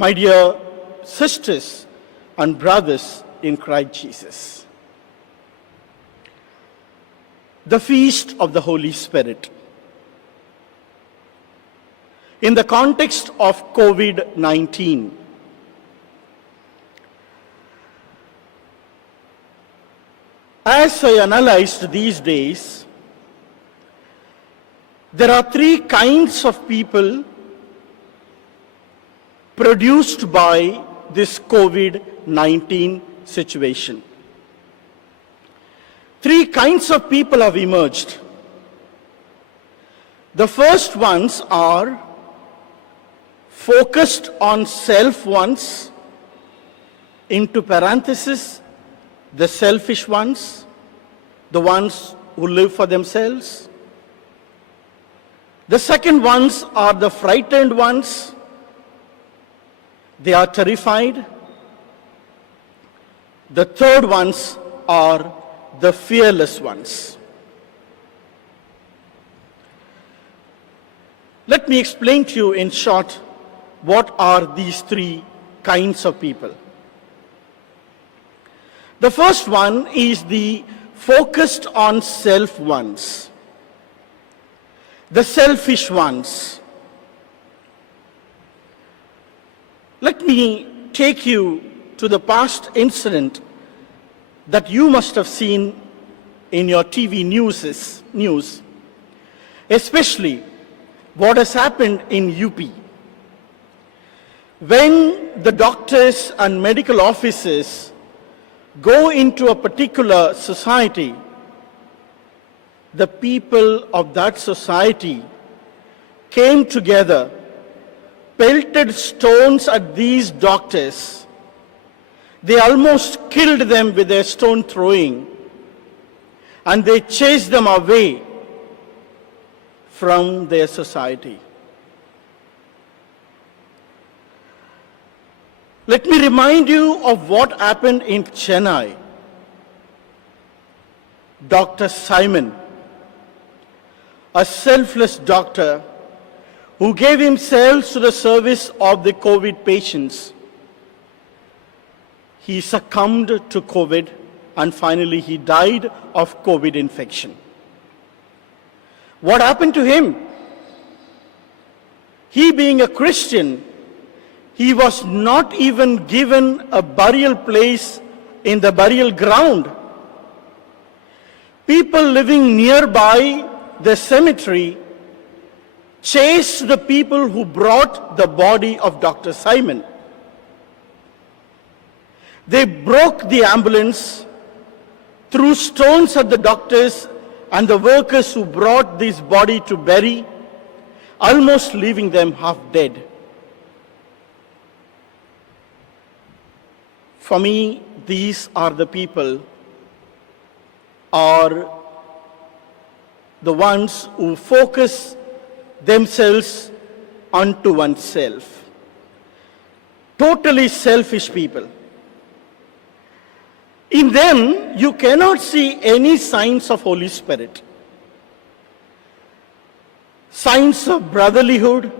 My dear sisters and brothers in Christ Jesus, the feast of the Holy Spirit. In the context of COVID-19, as I analyzed these days, there are three kinds of people produced by this COVID-19 situation. Three kinds of people have emerged. The first ones are focused on self ones, into parenthesis, the selfish ones, the ones who live for themselves. The second ones are the frightened ones. They are terrified. The third ones are the fearless ones. Let me explain to you in short what are these three kinds of people. The first one is the focused on self ones, the selfish ones. Let me take you to the past incident that you must have seen in your TV news, especially what has happened in UP. When the doctors and medical officers go into a particular society, the people of that society came together, pelted stones at these doctors. They almost killed them with their stone throwing, and they chased them away from their society. Let me remind you of what happened in Chennai. Dr. Simon, a selfless doctor who gave himself to the service of the COVID patients, he succumbed to COVID and finally he died of COVID infection. What happened to him? He, being a Christian, he was not even given a burial place in the burial ground. People living nearby the cemetery chased the people who brought the body of Dr. Simon. They broke the ambulance, threw stones at the doctors and the workers who brought this body to bury, almost leaving them half dead. For me, these are the people, are the ones who focus themselves onto oneself. Totally selfish people. In them, you cannot see any signs of Holy Spirit. Signs of brotherlyhood,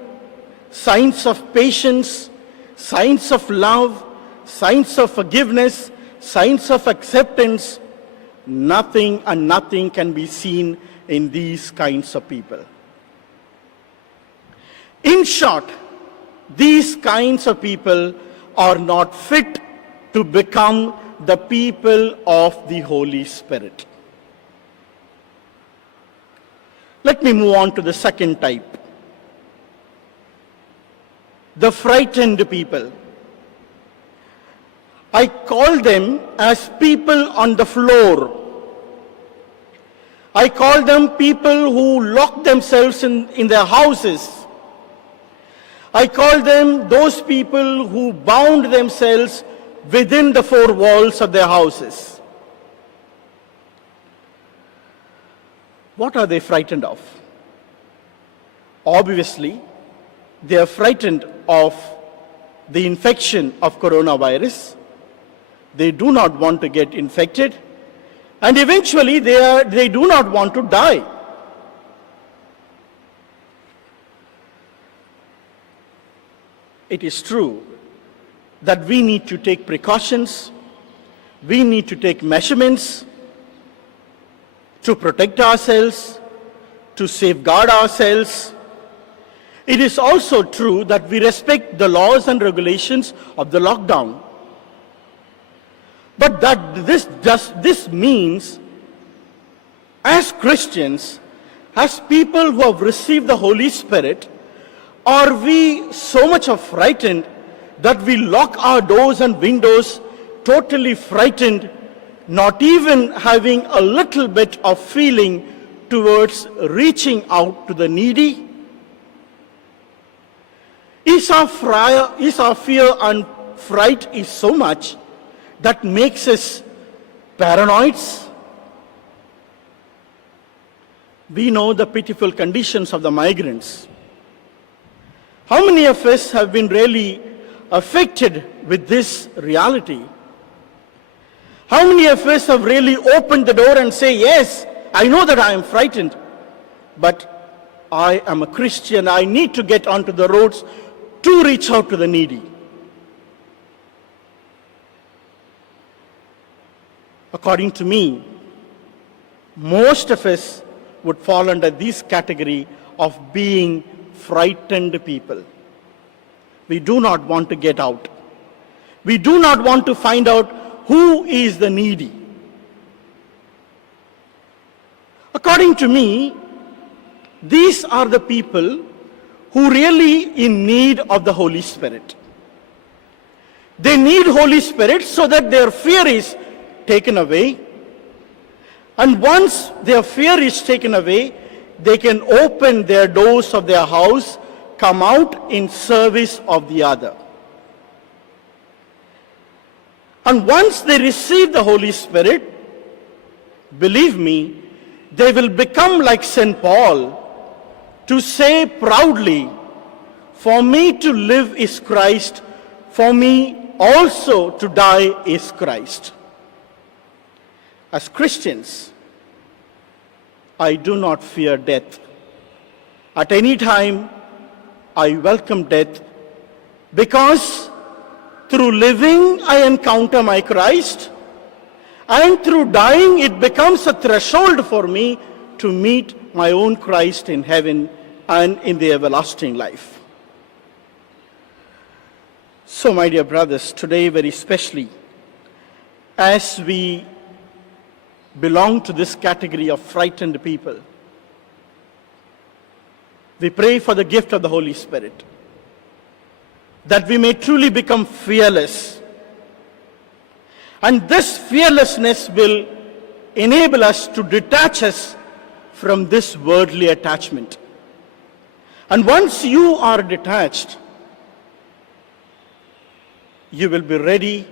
signs of patience, signs of love, signs of forgiveness, signs of acceptance. Nothing and nothing can be seen in these kinds of people. In short, these kinds of people are not fit to become the people of the Holy Spirit. Let me move on to the second type. The frightened people. I call them as people on the floor. I call them people who lock themselves in their houses. I call them those people who bound themselves within the four walls of their houses. What are they frightened of? Obviously, they are frightened of the infection of coronavirus. They do not want to get infected, and eventually they do not want to die. It is true, that we need to take precautions, we need to take measurements to protect ourselves, to safeguard ourselves. It is also true that we respect the laws and regulations of the lockdown. But this means, as Christians, as people who have received the Holy Spirit, are we so much frightened that we lock our doors and windows, totally frightened, not even having a little bit of feeling towards reaching out to the needy? Is our fear and fright is so much that makes us paranoids? We know the pitiful conditions of the migrants. How many of us have been really affected with this reality? How many of us have really opened the door and say, yes, I know that I am frightened, but I am a Christian. I need to get onto the roads to reach out to the needy. According to me, most of us would fall under this category of being frightened people. We do not want to get out. We do not want to find out who is the needy. According to me, these are the people who really in need of the Holy Spirit. They need Holy Spirit so that their fear is taken away. And once their fear is taken away, they can open their doors of their house, come out in service of the other. And once they receive the Holy Spirit, believe me, they will become like St. Paul, to say proudly, for me to live is Christ, for me also to die is Christ. As Christians, I do not fear death. At any time, I welcome death, because through living I encounter my Christ, and through dying it becomes a threshold for me to meet my own Christ in heaven and in the everlasting life. So, my dear brothers, today very especially, as we belong to this category of frightened people, we pray for the gift of the Holy Spirit, that we may truly become fearless. And this fearlessness will enable us to detach us from this worldly attachment. And once you are detached, you will be ready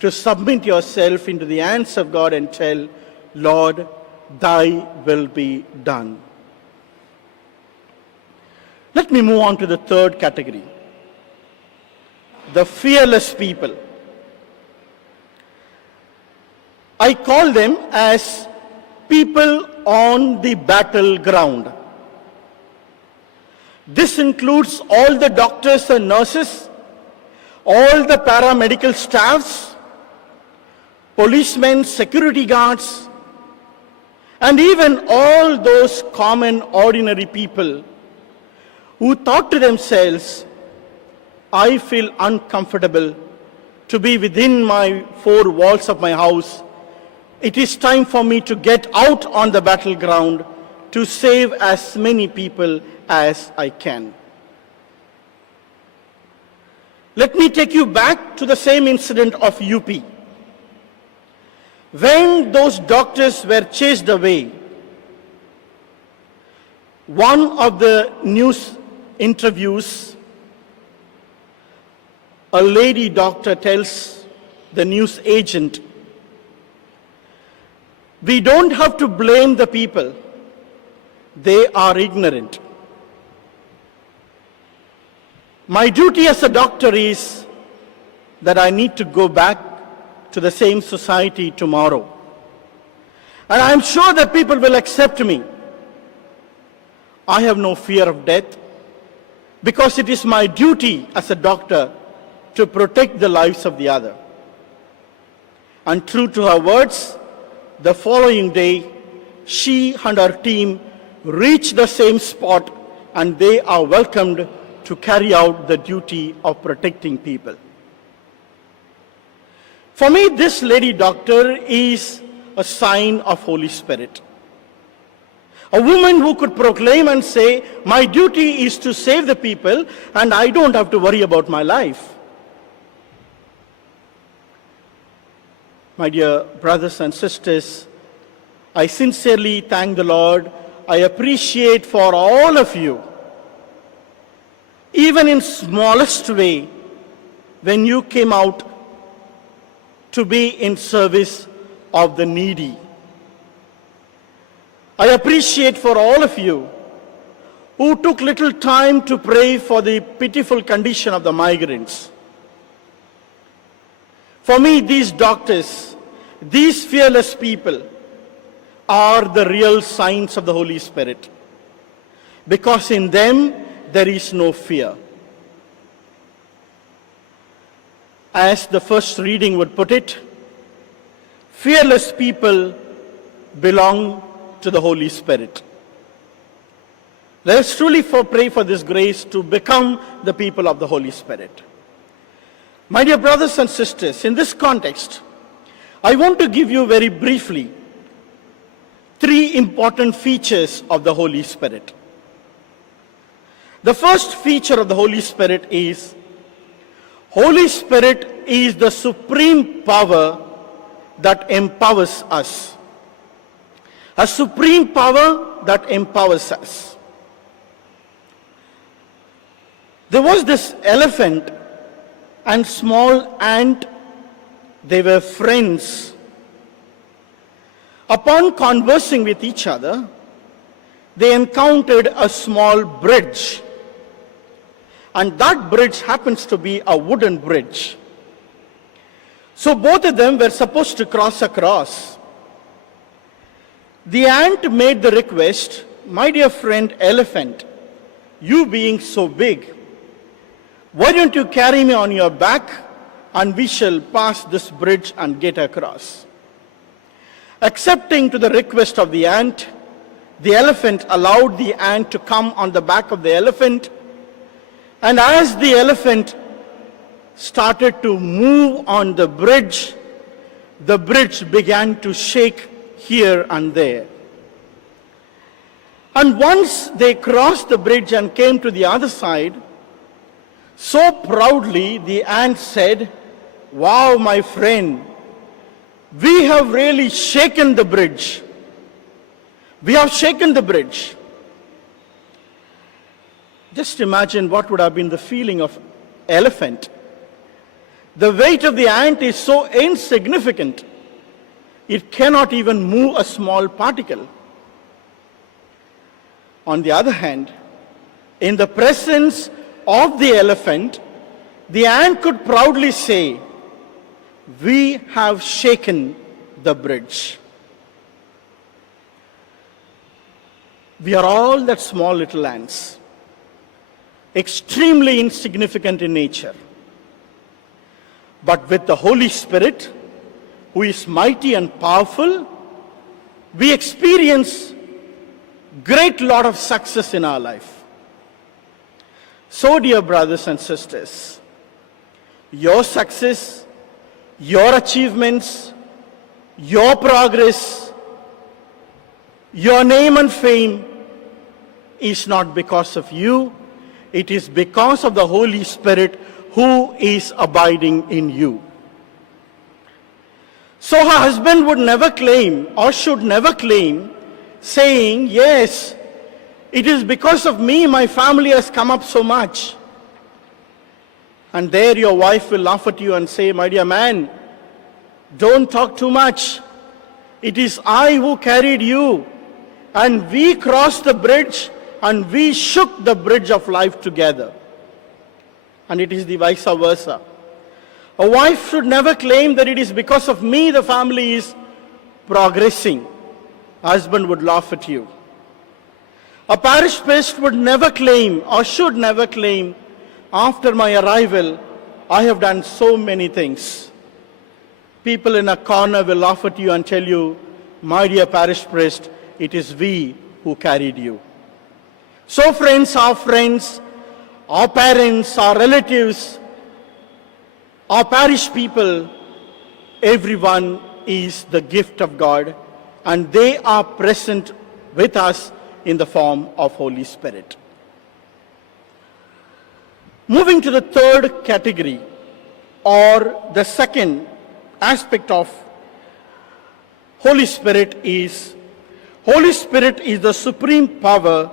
to submit yourself into the hands of God and tell, Lord, thy will be done. Let me move on to the third category, the fearless people. I call them as people on the battleground. This includes all the doctors and nurses, all the paramedical staffs, policemen, security guards, and even all those common, ordinary people who thought to themselves, I feel uncomfortable to be within my four walls of my house. It is time for me to get out on the battleground to save as many people as I can. Let me take you back to the same incident of UP. When those doctors were chased away, one of the news interviews, a lady doctor tells the news agent, we don't have to blame the people. They are ignorant. My duty as a doctor is that I need to go back to the same society tomorrow. And I'm sure that people will accept me. I have no fear of death, because it is my duty as a doctor to protect the lives of the other. And true to her words, the following day, she and her team reach the same spot and they are welcomed to carry out the duty of protecting people. For me, this lady doctor is a sign of Holy Spirit. A woman who could proclaim and say, my duty is to save the people and I don't have to worry about my life. My dear brothers and sisters, I sincerely thank the Lord. I appreciate for all of you, even in smallest way, when you came out to be in service of the needy. I appreciate for all of you who took little time to pray for the pitiful condition of the migrants. For me, these doctors, these fearless people are the real signs of the Holy Spirit, because in them there is no fear. As the first reading would put it, fearless people belong to the Holy Spirit. Let us truly pray for this grace to become the people of the Holy Spirit. My dear brothers and sisters, in this context, I want to give you very briefly 3 important features of the Holy Spirit. The first feature of the Holy Spirit is, Holy Spirit is the supreme power that empowers us. A supreme power that empowers us. There was this elephant and small ant. They were friends. Upon conversing with each other, they encountered a small bridge. And that bridge happens to be a wooden bridge. So both of them were supposed to cross across. The ant made the request, my dear friend elephant, you being so big, why don't you carry me on your back and we shall pass this bridge and get across. Accepting to the request of the ant, the elephant allowed the ant to come on the back of the elephant, and as the elephant started to move on the bridge began to shake here and there. And once they crossed the bridge and came to the other side, so proudly the ant said, wow, my friend, we have really shaken the bridge. We have shaken the bridge. Just imagine what would have been the feeling of elephant. The weight of the ant is so insignificant, it cannot even move a small particle. On the other hand, in the presence of the elephant, the ant could proudly say, we have shaken the bridge. We are all that small little ants, extremely insignificant in nature. But with the Holy Spirit, who is mighty and powerful, we experience great lot of success in our life. So, dear brothers and sisters, your success, your achievements, your progress, your name and fame is not because of you, it is because of the Holy Spirit who is abiding in you. So her husband would never claim or should never claim saying, yes, it is because of me my family has come up so much. And there your wife will laugh at you and say, my dear man, don't talk too much. It is I who carried you. And we crossed the bridge and we shook the bridge of life together. And it is the vice versa. A wife should never claim that it is because of me the family is progressing. Husband would laugh at you. A parish priest would never claim or should never claim, after my arrival, I have done so many things. People in a corner will laugh at you and tell you, my dear parish priest, it is we who carried you. So friends, our parents, our relatives, our parish people, everyone is the gift of God, and they are present with us in the form of Holy Spirit. Moving to the third category, or the second aspect of Holy Spirit is the supreme power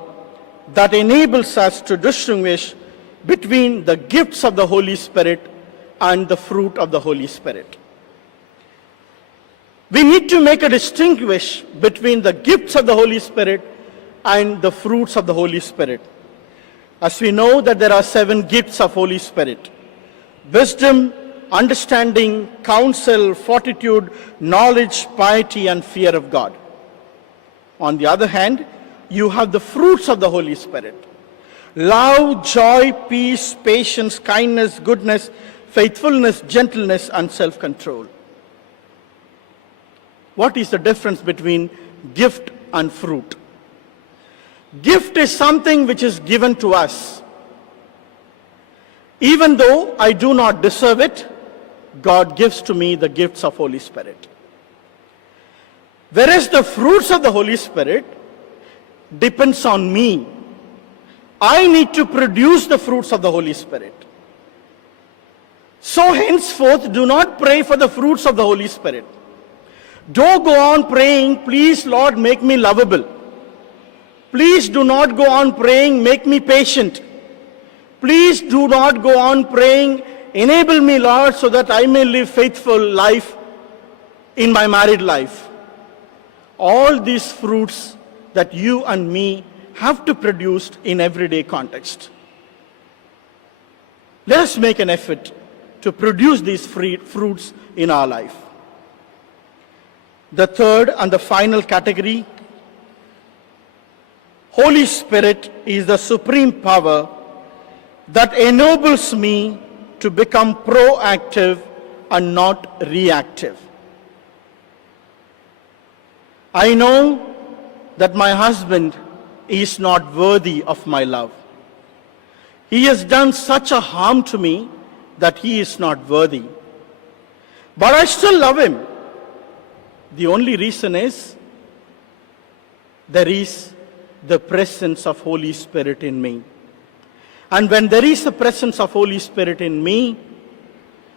that enables us to distinguish between the gifts of the Holy Spirit and the fruit of the Holy Spirit. We need to make a distinguish between the gifts of the Holy Spirit and the fruits of the Holy Spirit. As we know that there are 7 gifts of Holy Spirit: wisdom, understanding, counsel, fortitude, knowledge, piety, and fear of God. On the other hand, you have the fruits of the Holy Spirit: love, joy, peace, patience, kindness, goodness, faithfulness, gentleness, and self-control. What is the difference between gift and fruit? Gift is something which is given to us. Even though I do not deserve it, God gives to me the gifts of Holy Spirit. Whereas the fruits of the Holy Spirit depends on me. I need to produce the fruits of the Holy Spirit. So henceforth, do not pray for the fruits of the Holy Spirit. Don't go on praying, please Lord, make me lovable. Please do not go on praying, make me patient. Please do not go on praying, enable me, Lord, so that I may live faithful life in my married life. All these fruits that you and me have to produce in everyday context. Let us make an effort to produce these fruits in our life. The third and the final category, Holy Spirit is the supreme power that enables me to become proactive and not reactive. I know that my husband is not worthy of my love. He has done such a harm to me that he is not worthy. But I still love him. The only reason is there is the presence of Holy Spirit in me. And when there is the presence of Holy Spirit in me,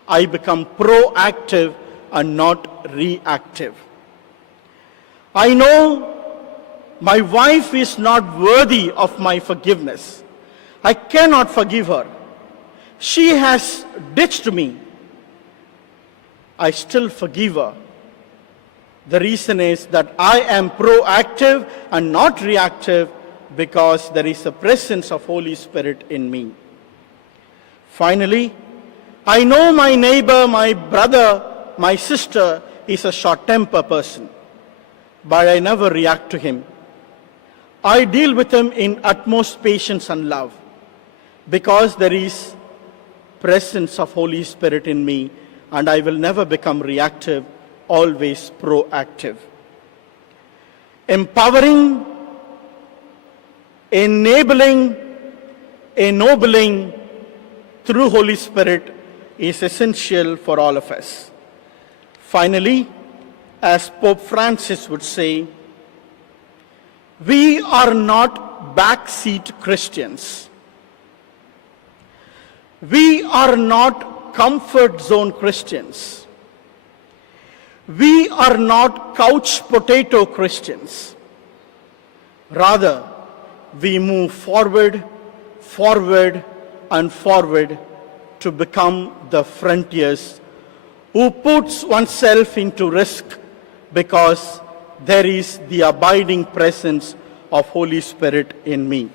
I become proactive and not reactive. I know my wife is not worthy of my forgiveness. I cannot forgive her. She has ditched me. I still forgive her. The reason is that I am proactive and not reactive because there is a presence of Holy Spirit in me. Finally, I know my neighbor, my brother, my sister is a short-tempered person, but I never react to him. I deal with him in utmost patience and love because there is presence of Holy Spirit in me, and I will never become reactive, always proactive. Empowering, enabling, ennobling through Holy Spirit is essential for all of us. Finally, as Pope Francis would say, we are not backseat Christians. We are not comfort zone Christians. We are not couch potato Christians. Rather, we move forward, and forward to become the frontiers who puts oneself into risk because there is the abiding presence of Holy Spirit in me.